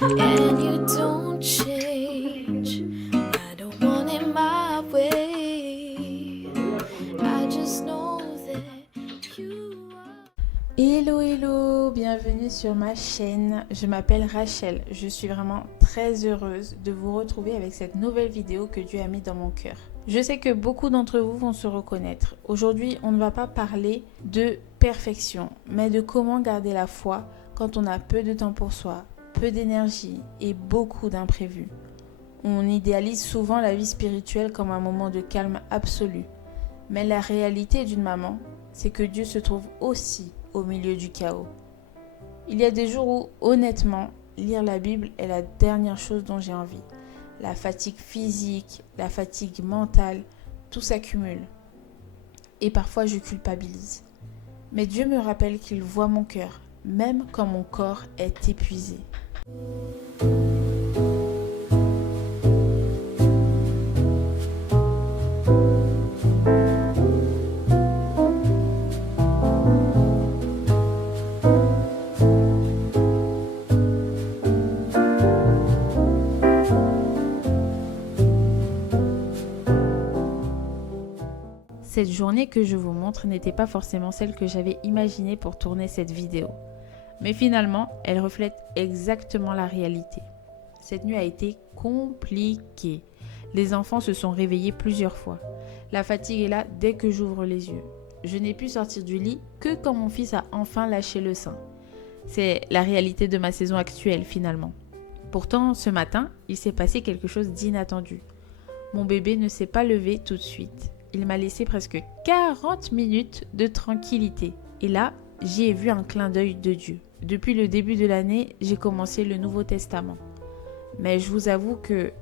and you don't change. I don't want it my way. I just know that you are. Hello, hello, bienvenue sur ma chaîne. Je m'appelle Rachel. Je suis vraiment très heureuse de vous retrouver avec cette nouvelle vidéo que Dieu a mis dans mon cœur. Je sais que beaucoup d'entre vous vont se reconnaître. Aujourd'hui, on ne va pas parler de perfection, mais de comment garder la foi quand on a peu de temps pour soi, peu d'énergie et beaucoup d'imprévus. On idéalise souvent la vie spirituelle comme un moment de calme absolu. Mais la réalité d'une maman, c'est que Dieu se trouve aussi au milieu du chaos. Il y a des jours où, honnêtement, lire la Bible est la dernière chose dont j'ai envie. La fatigue physique, la fatigue mentale, tout s'accumule. Et parfois je culpabilise. Mais Dieu me rappelle qu'il voit mon cœur, même quand mon corps est épuisé. Cette journée que je vous montre n'était pas forcément celle que j'avais imaginée pour tourner cette vidéo. Mais finalement, elle reflète exactement la réalité. Cette nuit a été compliquée. Les enfants se sont réveillés plusieurs fois. La fatigue est là dès que j'ouvre les yeux. Je n'ai pu sortir du lit que quand mon fils a enfin lâché le sein. C'est la réalité de ma saison actuelle finalement. Pourtant, ce matin, il s'est passé quelque chose d'inattendu. Mon bébé ne s'est pas levé tout de suite. Il m'a laissé presque 40 minutes de tranquillité. Et là, j'y ai vu un clin d'œil de Dieu. Depuis le début de l'année, j'ai commencé le Nouveau Testament. Mais je vous avoue que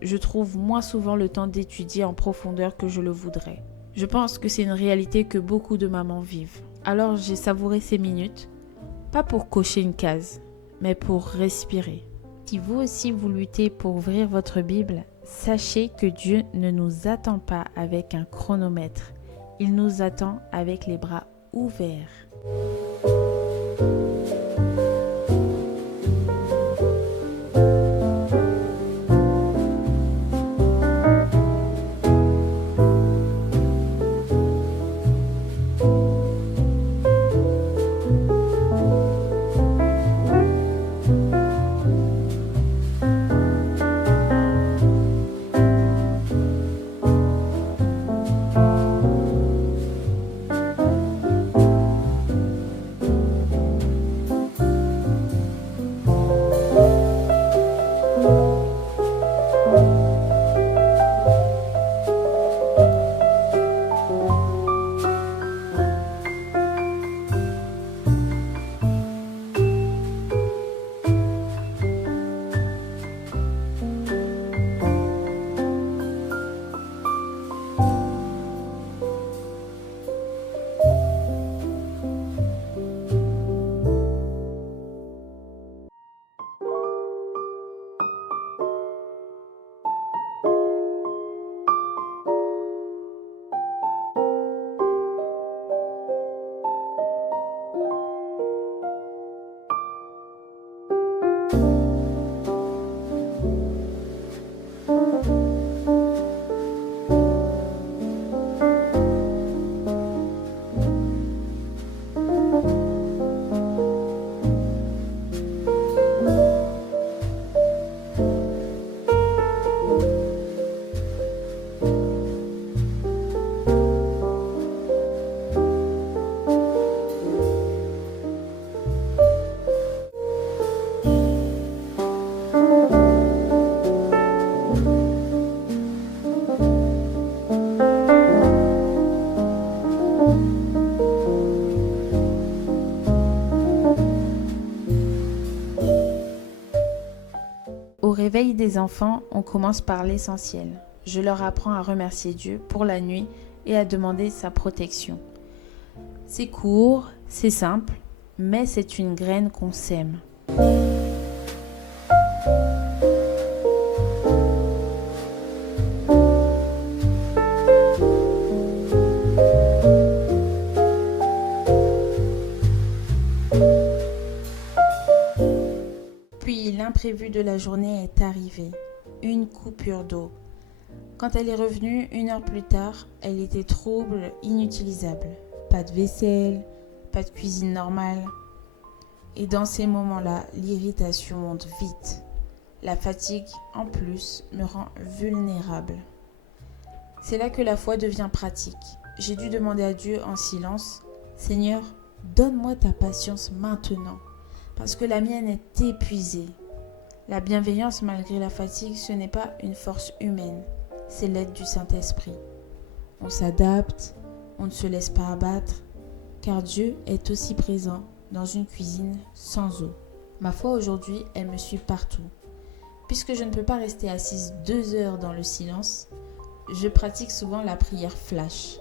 je trouve moins souvent le temps d'étudier en profondeur que je le voudrais. Je pense que c'est une réalité que beaucoup de mamans vivent. Alors j'ai savouré ces minutes, pas pour cocher une case, mais pour respirer. Si vous aussi vous luttez pour ouvrir votre Bible, sachez que Dieu ne nous attend pas avec un chronomètre. Il nous attend avec les bras ouverts. Au réveil des enfants, on commence par l'essentiel. Je leur apprends à remercier Dieu pour la nuit et à demander sa protection. C'est court, c'est simple, mais c'est une graine qu'on sème. Puis l'imprévu de la journée est arrivé, une coupure d'eau. Quand elle est revenue, 1 heure plus tard, elle était trouble, inutilisable. Pas de vaisselle, pas de cuisine normale. Et dans ces moments-là, l'irritation monte vite. La fatigue, en plus, me rend vulnérable. C'est là que la foi devient pratique. J'ai dû demander à Dieu en silence, « Seigneur, donne-moi ta patience maintenant, parce que la mienne est épuisée. » La bienveillance malgré la fatigue, ce n'est pas une force humaine, c'est l'aide du Saint-Esprit. On s'adapte, on ne se laisse pas abattre, car Dieu est aussi présent dans une cuisine sans eau. Ma foi aujourd'hui, elle me suit partout. Puisque je ne peux pas rester assise 2 heures dans le silence, je pratique souvent la prière flash.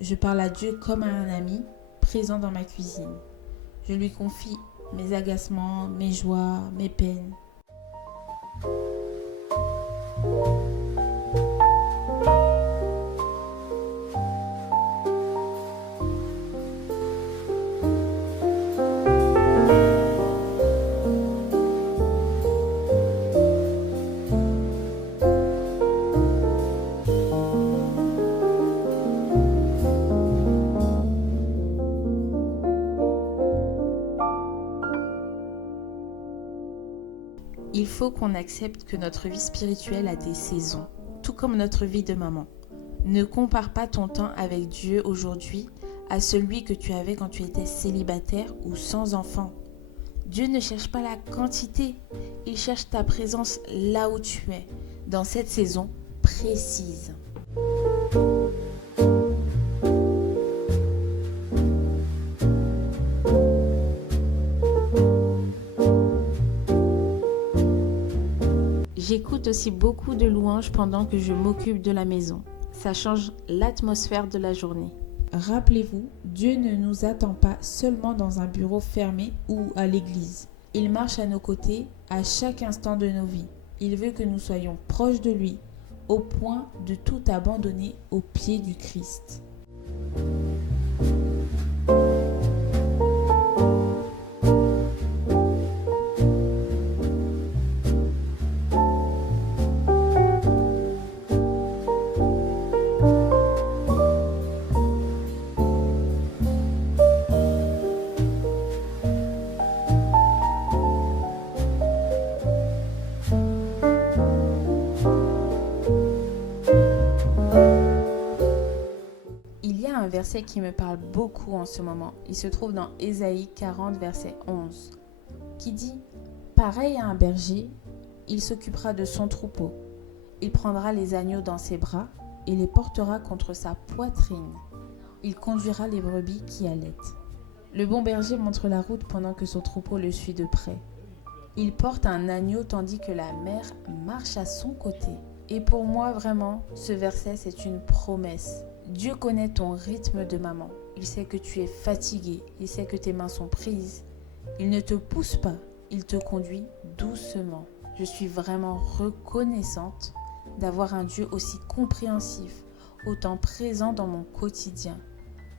Je parle à Dieu comme à un ami présent dans ma cuisine. Je lui confie mes agacements, mes joies, mes peines. Il faut qu'on accepte que notre vie spirituelle a des saisons, tout comme notre vie de maman. Ne compare pas ton temps avec Dieu aujourd'hui à celui que tu avais quand tu étais célibataire ou sans enfant. Dieu ne cherche pas la quantité, il cherche ta présence là où tu es, dans cette saison précise. J'écoute aussi beaucoup de louanges pendant que je m'occupe de la maison. Ça change l'atmosphère de la journée. Rappelez-vous, Dieu ne nous attend pas seulement dans un bureau fermé ou à l'église. Il marche à nos côtés à chaque instant de nos vies. Il veut que nous soyons proches de lui, au point de tout abandonner aux pieds du Christ. Un verset qui me parle beaucoup en ce moment. Il se trouve dans Ésaïe 40, verset 11, qui dit « Pareil à un berger, il s'occupera de son troupeau. Il prendra les agneaux dans ses bras et les portera contre sa poitrine. Il conduira les brebis qui allaitent. » Le bon berger montre la route pendant que son troupeau le suit de près. Il porte un agneau tandis que la mère marche à son côté. Et pour moi, vraiment, ce verset, c'est une promesse. Dieu connaît ton rythme de maman. Il sait que tu es fatigué. Il sait que tes mains sont prises. Il ne te pousse pas. Il te conduit doucement. Je suis vraiment reconnaissante d'avoir un Dieu aussi compréhensif, autant présent dans mon quotidien.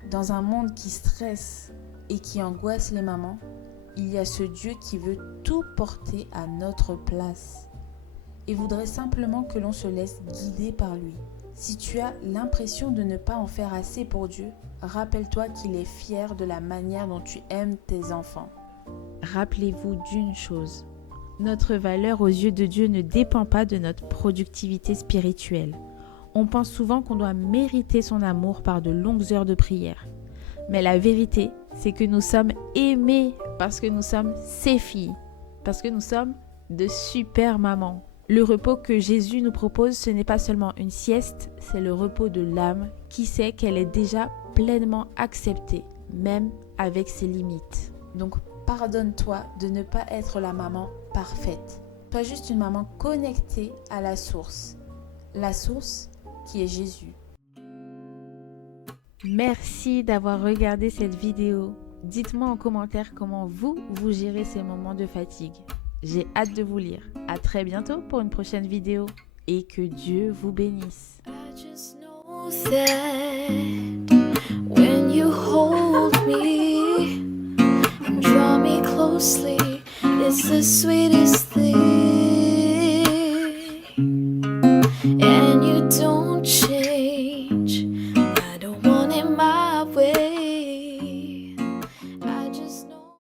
Dans un monde qui stresse et qui angoisse les mamans, il y a ce Dieu qui veut tout porter à notre place et voudrait simplement que l'on se laisse guider par lui. Si tu as l'impression de ne pas en faire assez pour Dieu, rappelle-toi qu'il est fier de la manière dont tu aimes tes enfants. Rappelez-vous d'une chose, notre valeur aux yeux de Dieu ne dépend pas de notre productivité spirituelle. On pense souvent qu'on doit mériter son amour par de longues heures de prière. Mais la vérité, c'est que nous sommes aimés parce que nous sommes ses filles, parce que nous sommes de super mamans. Le repos que Jésus nous propose, ce n'est pas seulement une sieste, c'est le repos de l'âme qui sait qu'elle est déjà pleinement acceptée, même avec ses limites. Donc, pardonne-toi de ne pas être la maman parfaite. Sois juste une maman connectée à la source qui est Jésus. Merci d'avoir regardé cette vidéo. Dites-moi en commentaire comment vous gérez ces moments de fatigue. J'ai hâte de vous lire. À très bientôt pour une prochaine vidéo et que Dieu vous bénisse. I just know that when you hold me and draw me closely, It's the sweetest thing